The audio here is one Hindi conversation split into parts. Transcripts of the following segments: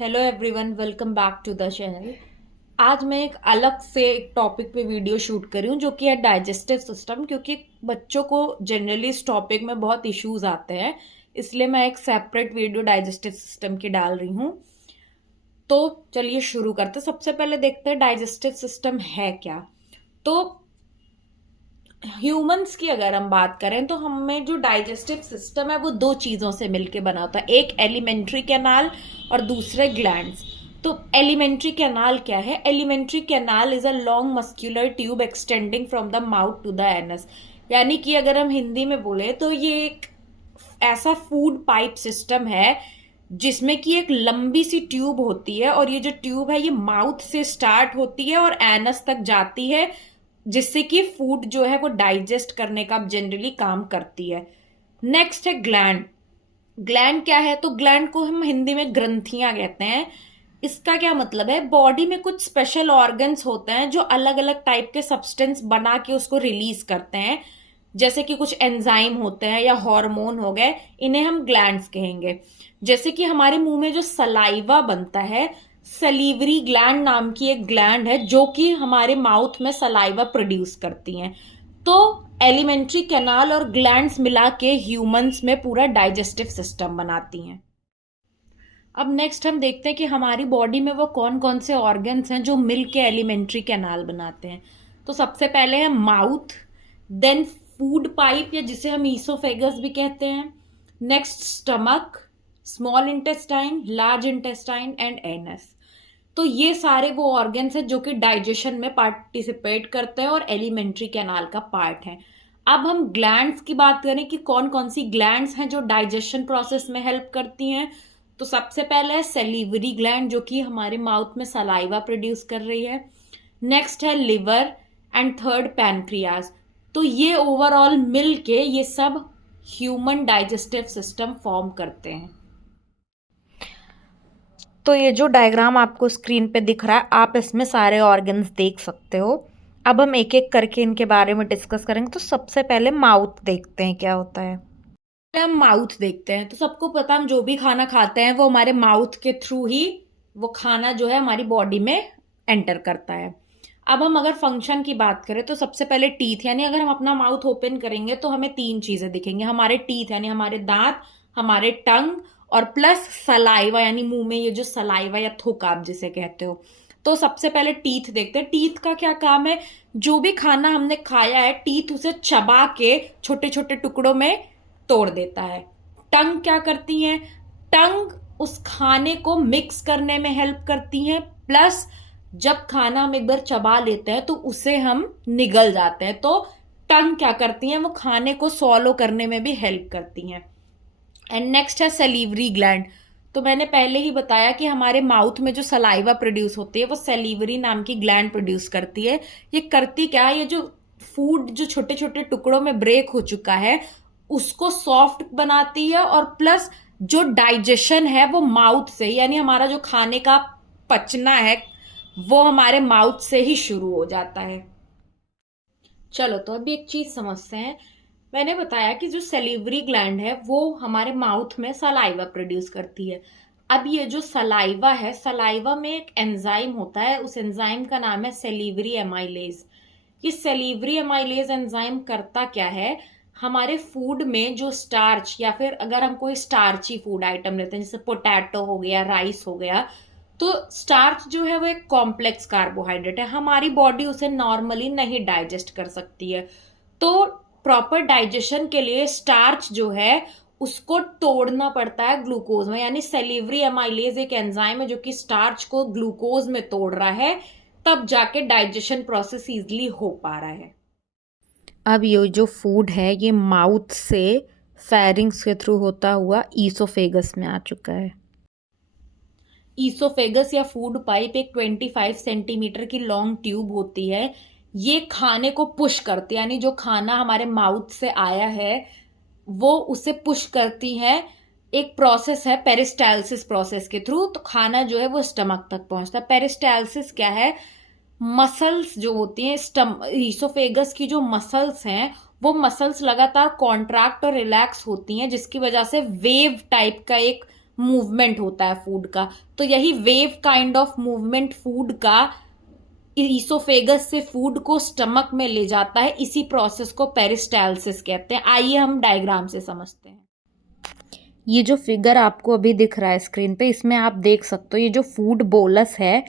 Hello everyone, welcome back to the channel. आज मैं एक अलग से एक टॉपिक पे वीडियो शूट कर रही हूँ जो कि है डाइजेस्टिव सिस्टम, क्योंकि बच्चों को जनरली इस टॉपिक में बहुत इश्यूज आते हैं। इसलिए मैं एक सेपरेट वीडियो डाइजेस्टिव सिस्टम की डाल रही हूँ। तो चलिए शुरू करते हैं। सबसे पहले देखते हैं डाइजेस्टिव सिस्टम है क्या। तो ह्यूमंस की अगर हम बात करें तो हमें जो डाइजेस्टिव सिस्टम है वो दो चीज़ों से मिलके बना होता है, एक एलिमेंट्री कैनाल और दूसरे ग्लैंड्स। तो एलिमेंट्री कैनाल क्या है? Alimentary canal is a long muscular tube extending from the mouth to the anus. यानी कि अगर हम हिंदी में बोले तो ये एक ऐसा फूड पाइप सिस्टम है जिसमें कि एक लंबी सी ट्यूब होती है, और ये जो ट्यूब है ये माउथ से स्टार्ट होती है और एनस तक जाती है, जिससे कि फूड जो है वो डाइजेस्ट करने का जनरली काम करती है। नेक्स्ट है ग्लैंड। ग्लैंड क्या है? तो ग्लैंड को हम हिंदी में ग्रंथियां कहते हैं। इसका क्या मतलब है? बॉडी में कुछ स्पेशल ऑर्गन्स होते हैं जो अलग अलग टाइप के सब्सटेंस बना के उसको रिलीज करते हैं, जैसे कि कुछ एंजाइम होते हैं या हार्मोन हो गए, इन्हें हम ग्लैंड्स कहेंगे। जैसे कि हमारे मुंह में जो सलाइवा बनता है, सलीवरी ग्लैंड नाम की एक ग्लैंड है जो कि हमारे माउथ में सलाइवा प्रोड्यूस करती हैं। तो एलिमेंट्री कैनाल और ग्लैंड्स मिला के ह्यूमंस में पूरा डाइजेस्टिव सिस्टम बनाती हैं। अब नेक्स्ट हम देखते हैं कि हमारी बॉडी में वो कौन कौन से ऑर्गन्स हैं जो मिल के एलिमेंट्री कैनाल बनाते हैं। तो सबसे पहले है माउथ, देन फूड पाइप या जिसे हम ईसोफेगस भी कहते हैं, next stomach, small intestine, large intestine and anus. तो ये सारे वो ऑर्गन्स हैं जो कि डाइजेशन में पार्टिसिपेट करते हैं और एलिमेंट्री कैनाल का पार्ट है। अब हम ग्लैंड्स की बात करें कि कौन कौन सी ग्लैंड्स हैं जो डाइजेशन प्रोसेस में हेल्प करती हैं। तो सबसे पहले है सलीवरी ग्लैंड जो कि हमारे माउथ में सलाइवा प्रोड्यूस कर रही है। नेक्स्ट है लिवर एंड थर्ड पैनक्रियाज। तो ये ओवरऑल मिल के ये सब ह्यूमन डाइजेस्टिव सिस्टम फॉर्म करते हैं। तो ये जो डायग्राम आपको स्क्रीन पे दिख रहा है, आप इसमें सारे ऑर्गन्स देख सकते हो। अब हम एक एक करके इनके बारे में डिस्कस करेंगे। तो सबसे पहले माउथ देखते हैं क्या होता है। हम माउथ देखते हैं तो सबको पता, हम जो भी खाना खाते हैं वो हमारे माउथ के थ्रू ही वो खाना जो है हमारी बॉडी में एंटर करता है। अब हम अगर फंक्शन की बात करें तो सबसे पहले टीथ, यानी अगर हम अपना माउथ ओपन करेंगे तो हमें तीन चीजें दिखेंगी, हमारे टीथ यानी हमारे दांत, हमारे टंग, और प्लस सलाइवा यानी मुंह में ये जो सलाइवा या थूक आप जिसे कहते हो। तो सबसे पहले टीथ देखते हैं। टीथ का क्या काम है? जो भी खाना हमने खाया है टीथ उसे चबा के छोटे छोटे टुकड़ों में तोड़ देता है। टंग क्या करती है? टंग उस खाने को मिक्स करने में हेल्प करती है, प्लस जब खाना हम एक बार चबा लेते हैं तो उसे हम निगल जाते हैं, तो टंग क्या करती है? वो खाने को सॉलो करने में भी हेल्प करती हैं। एंड नेक्स्ट है सलीवरी ग्लैंड। तो मैंने पहले ही बताया कि हमारे माउथ में जो सलाइवा प्रोड्यूस होती है वो सलीवरी नाम की ग्लैंड प्रोड्यूस करती है। ये करती क्या है? ये जो फूड जो छोटे छोटे टुकड़ों में ब्रेक हो चुका है उसको सॉफ्ट बनाती है, और प्लस जो डाइजेशन है वो माउथ से, यानी हमारा जो खाने का पचना है वो हमारे माउथ से ही शुरू हो जाता है। चलो तो अभी एक चीज समझते हैं। मैंने बताया कि जो सलीवरी ग्लैंड है वो हमारे माउथ में सलाइवा प्रोड्यूस करती है। अब ये जो सलाइवा है, सलाइवा में एक एंजाइम होता है, उस एंजाइम का नाम है सलीवरी एमाइलेज। ये सलीवरी एमाइलेज एंजाइम करता क्या है? हमारे फूड में जो स्टार्च, या फिर अगर हम कोई स्टार्ची फूड आइटम लेते हैं जैसे पोटैटो हो गया, राइस हो गया, तो स्टार्च जो है वो एक कॉम्प्लेक्स कार्बोहाइड्रेट है, हमारी बॉडी उसे नॉर्मली नहीं डाइजेस्ट कर सकती है। तो प्रॉपर डाइजेशन के लिए स्टार्च जो है उसको तोड़ना पड़ता है ग्लूकोज में, यानी सलीवरी एमाइलेज एक एंजाइम है जो कि स्टार्च को ग्लूकोज में तोड़ रहा है, तब जाके डाइजेशन प्रोसेस इजीली हो पा रहा है। अब ये जो फूड है ये माउथ से फेरिंग्स के थ्रू होता हुआ ईसोफेगस में आ चुका है। ईसोफेगस या फूड पाइप एक 25 सेंटीमीटर की लॉन्ग ट्यूब होती है। ये खाने को पुश करती है, यानी जो खाना हमारे माउथ से आया है वो उसे पुश करती है। एक प्रोसेस है पेरिस्टालसिस प्रोसेस के थ्रू, तो खाना जो है वो स्टमक तक पहुंचता है। पेरिस्टालसिस क्या है? मसल्स जो होती हैं ईसोफेगस की, जो मसल्स हैं वो मसल्स लगातार कॉन्ट्रैक्ट और रिलैक्स होती हैं, जिसकी वजह से वेव टाइप का एक मूवमेंट होता है फूड का। तो यही wave kind of movement food का ईसोफेगस से फूड को स्टमक में ले जाता है, इसी प्रोसेस को पेरिस्टालसिस कहते हैं। आइए हम डायग्राम से समझते हैं। ये जो फिगर आपको अभी दिख रहा है स्क्रीन पे, इसमें आप देख सकते हो ये जो फूड बोलस है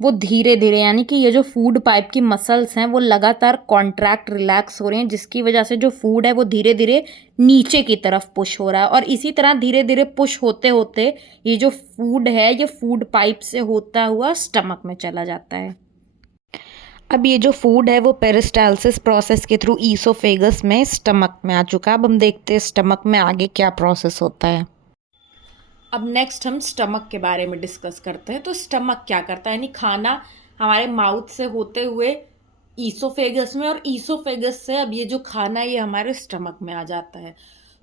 वो धीरे धीरे, यानी कि ये जो फूड पाइप की मसल्स हैं वो लगातार कॉन्ट्रैक्ट रिलैक्स हो रहे हैं, जिसकी वजह से जो फूड है वो धीरे धीरे नीचे की तरफ पुश हो रहा है। और इसी तरह धीरे धीरे पुश होते होते ये जो फूड है ये फूड पाइप से होता हुआ स्टमक में चला जाता है। अब ये जो फूड है वो पेरिस्टालसिस प्रोसेस के थ्रू ईसोफेगस में स्टमक में आ चुका है। अब हम देखते हैं स्टमक में आगे क्या प्रोसेस होता है। अब नेक्स्ट हम स्टमक के बारे में डिस्कस करते हैं। तो स्टमक क्या करता है, यानी खाना हमारे माउथ से होते हुए ईसोफेगस में, और ईसोफेगस से अब ये जो खाना है ये हमारे स्टमक में आ जाता है।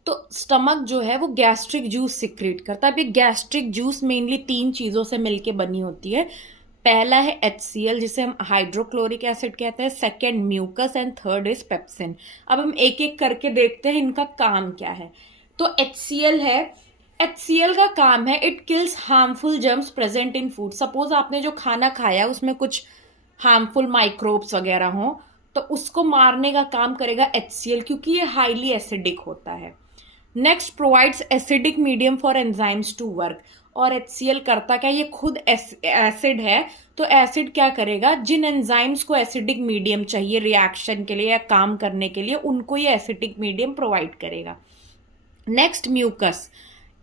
तो स्टमक जो है वो गैस्ट्रिक जूस सिक्रीट करता है। अब ये गैस्ट्रिक जूस मेनली 3 चीज़ों से मिलके बनी होती है। पहला है HCl जिसे हम हाइड्रोक्लोरिक एसिड कहते हैं, second mucus and third is pepsin. अब हम एक एक करके देखते हैं इनका काम क्या है। तो HCl है, HCl का काम है it kills harmful germs present in food. Suppose आपने जो खाना खाया उसमें कुछ हार्मफुल माइक्रोब्स वगैरह हो तो उसको मारने का काम करेगा HCl, क्योंकि ये हाईली एसिडिक होता है। Next provides acidic medium for enzymes to work. और HCl करता क्या, ये खुद एसिड है, तो एसिड क्या करेगा, जिन एंजाइम्स को एसिडिक मीडियम चाहिए रिएक्शन के लिए या काम करने के लिए उनको ये एसिडिक मीडियम प्रोवाइड करेगा। Next mucus,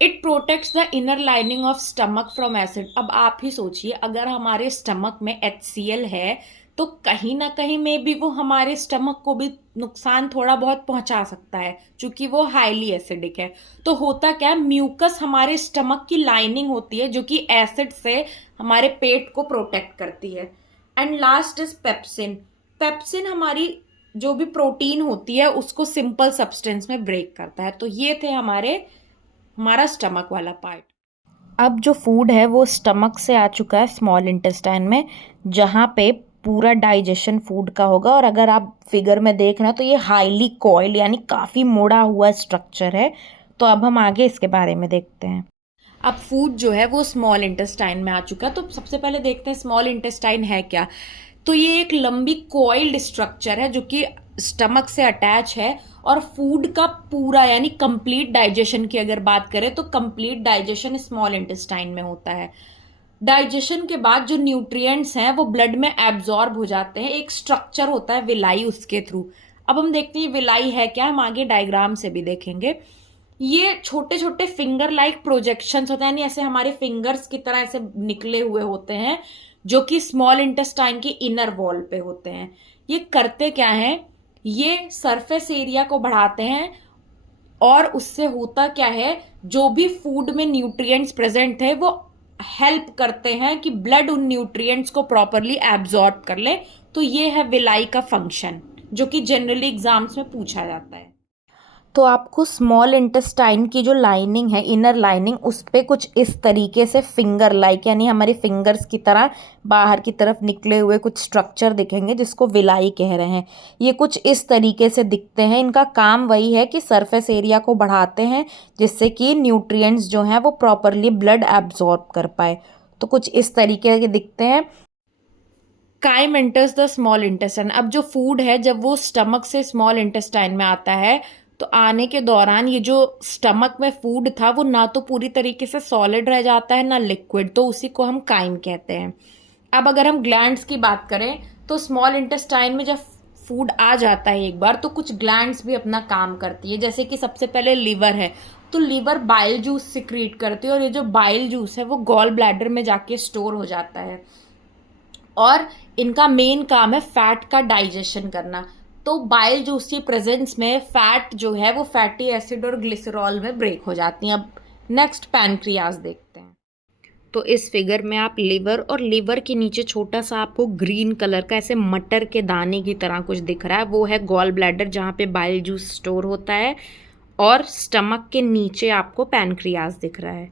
it protects the inner lining of stomach from acid. अब आप ही सोचिए अगर हमारे स्टमक में HCl है तो कहीं ना कहीं में भी वो हमारे स्टमक को भी नुकसान थोड़ा बहुत पहुंचा सकता है, क्योंकि वो हाईली एसिडिक है। तो होता क्या है, म्यूकस हमारे स्टमक की लाइनिंग होती है जो कि एसिड से हमारे पेट को प्रोटेक्ट करती है। And last is pepsin. Pepsin हमारी जो भी प्रोटीन होती है उसको सिंपल सब्सटेंस में ब्रेक करता है। तो ये थे हमारा स्टमक वाला पार्ट। अब जो फूड है वो स्टमक से आ चुका है स्मॉल इंटेस्टाइन में, जहाँ पे पूरा डाइजेशन फूड का होगा। और अगर आप फिगर में देख रहे हैं तो ये हाईली कॉइल्ड यानी काफ़ी मुड़ा हुआ स्ट्रक्चर है। तो अब हम आगे इसके बारे में देखते हैं। अब फूड जो है वो स्मॉल इंटेस्टाइन में आ चुका है। तो सबसे पहले देखते हैं स्मॉल इंटेस्टाइन है क्या। तो ये एक लंबी कॉइल्ड स्ट्रक्चर है जो कि स्टमक से अटैच है, और फूड का पूरा यानी कंप्लीट डाइजेशन की अगर बात करें तो कंप्लीट डाइजेशन स्मॉल इंटेस्टाइन में होता है। डाइजेशन के बाद जो न्यूट्रिएंट्स हैं वो ब्लड में एब्जॉर्ब हो जाते हैं, एक स्ट्रक्चर होता है विलाई उसके थ्रू। अब हम देखते हैं विलाई है क्या, हम आगे डायग्राम से भी देखेंगे। ये छोटे छोटे फिंगर लाइक प्रोजेक्शंस होते हैं, यानी ऐसे हमारे फिंगर्स की तरह ऐसे निकले हुए होते हैं जो कि स्मॉल इंटेस्टाइन की इनर वॉल पे होते हैं। ये करते क्या है, ये सरफेस एरिया को बढ़ाते हैं, और उससे होता क्या है, जो भी फूड में न्यूट्रिएंट्स प्रेजेंट थे वो हेल्प करते हैं कि ब्लड उन न्यूट्रिएंट्स को प्रॉपरली एब्जॉर्ब कर ले। तो ये है विलाई का फंक्शन जो कि जनरली एग्जाम्स में पूछा जाता है। तो आपको स्मॉल इंटेस्टाइन की जो लाइनिंग है, इनर लाइनिंग, उस पे कुछ इस तरीके से फिंगर लाइक यानी हमारी फिंगर्स की तरह बाहर की तरफ निकले हुए कुछ स्ट्रक्चर दिखेंगे जिसको विलाई कह रहे हैं। ये कुछ इस तरीके से दिखते हैं। इनका काम वही है कि सरफेस एरिया को बढ़ाते हैं जिससे कि न्यूट्रिएंट्स जो हैं वो प्रॉपरली ब्लड एब्जॉर्ब कर पाए। तो कुछ इस तरीके के दिखते हैं। Chyme enters the small intestine. अब जो फूड है जब वो स्टमक से स्मॉल इंटेस्टाइन में आता है तो आने के दौरान ये जो स्टमक में फूड था वो ना तो पूरी तरीके से सॉलिड रह जाता है ना लिक्विड, तो उसी को हम काइम कहते हैं। अब अगर हम ग्लैंड्स की बात करें तो स्मॉल इंटेस्टाइन में जब फूड आ जाता है एक बार तो कुछ ग्लैंड्स भी अपना काम करती है। जैसे कि सबसे पहले लीवर है, तो लीवर बाइल जूस सिक्रीट करती है, और ये जो बाइल जूस है वो गॉल ब्लैडर में जाके स्टोर हो जाता है, और इनका मेन काम है फैट का डाइजेशन करना। तो बाइल जूस की प्रेजेंस में फैट जो है वो फैटी एसिड और ग्लिसरॉल में ब्रेक हो जाती हैं। अब नेक्स्ट पैनक्रियाज देखते हैं। तो इस फिगर में आप लिवर, और लिवर के नीचे छोटा सा आपको ग्रीन कलर का ऐसे मटर के दाने की तरह कुछ दिख रहा है, वो है गॉल ब्लैडर जहाँ पे बाइल जूस स्टोर होता है, और स्टमक के नीचे आपको पैनक्रियाज दिख रहा है।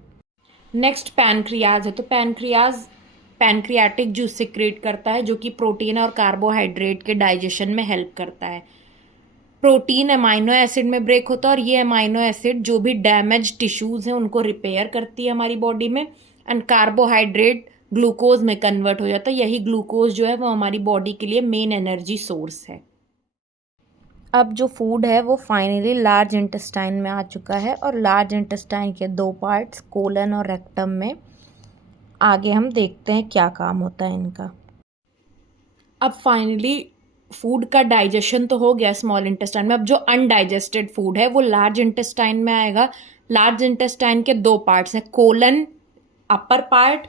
नेक्स्ट पैनक्रियाज है। तो पैनक्रियाटिक जूस सिक्रेट करता है जो कि प्रोटीन और कार्बोहाइड्रेट के डाइजेशन में हेल्प करता है। प्रोटीन अमाइनो एसिड में ब्रेक होता है और ये अमाइनो एसिड जो भी डैमेज टिश्यूज हैं उनको रिपेयर करती है हमारी बॉडी में। एंड कार्बोहाइड्रेट ग्लूकोज में कन्वर्ट हो जाता है। यही ग्लूकोज जो है वो हमारी बॉडी के लिए मेन एनर्जी सोर्स है। अब जो फूड है वो फाइनली लार्ज इंटेस्टाइन में आ चुका है और लार्ज इंटेस्टाइन के 2 पार्ट्स कोलन और रेक्टम में। आगे हम देखते हैं क्या काम होता है इनका। अब फाइनली फूड का डाइजेशन तो हो गया स्मॉल इंटेस्टाइन में। अब जो अनडाइजेस्टेड फूड है वो लार्ज इंटेस्टाइन में आएगा। लार्ज इंटेस्टाइन के 2 पार्ट्स हैं, कोलन अपर पार्ट।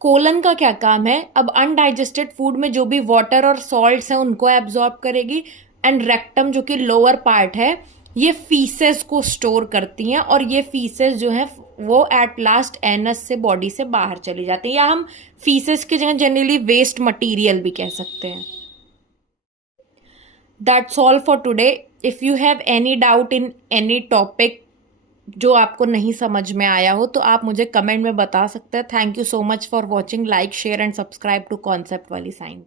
कोलन का क्या काम है, अब अनडाइजेस्टेड फूड में जो भी वाटर और सॉल्ट्स हैं उनको एब्जॉर्ब करेगी। एंड रेक्टम जो कि लोअर पार्ट है ये फीसेस को स्टोर करती हैं और ये फीसेस जो है वो एट लास्ट एनस से बॉडी से बाहर चली जाती हैं, या हम फीसेस की जगह जनरली वेस्ट मटीरियल भी कह सकते हैं। That's all for today. If you have any doubt in any topic जो आपको नहीं समझ में आया हो तो आप मुझे कमेंट में बता सकते हैं। Thank you so much for watching. Like share and subscribe to concept वाली साइंस।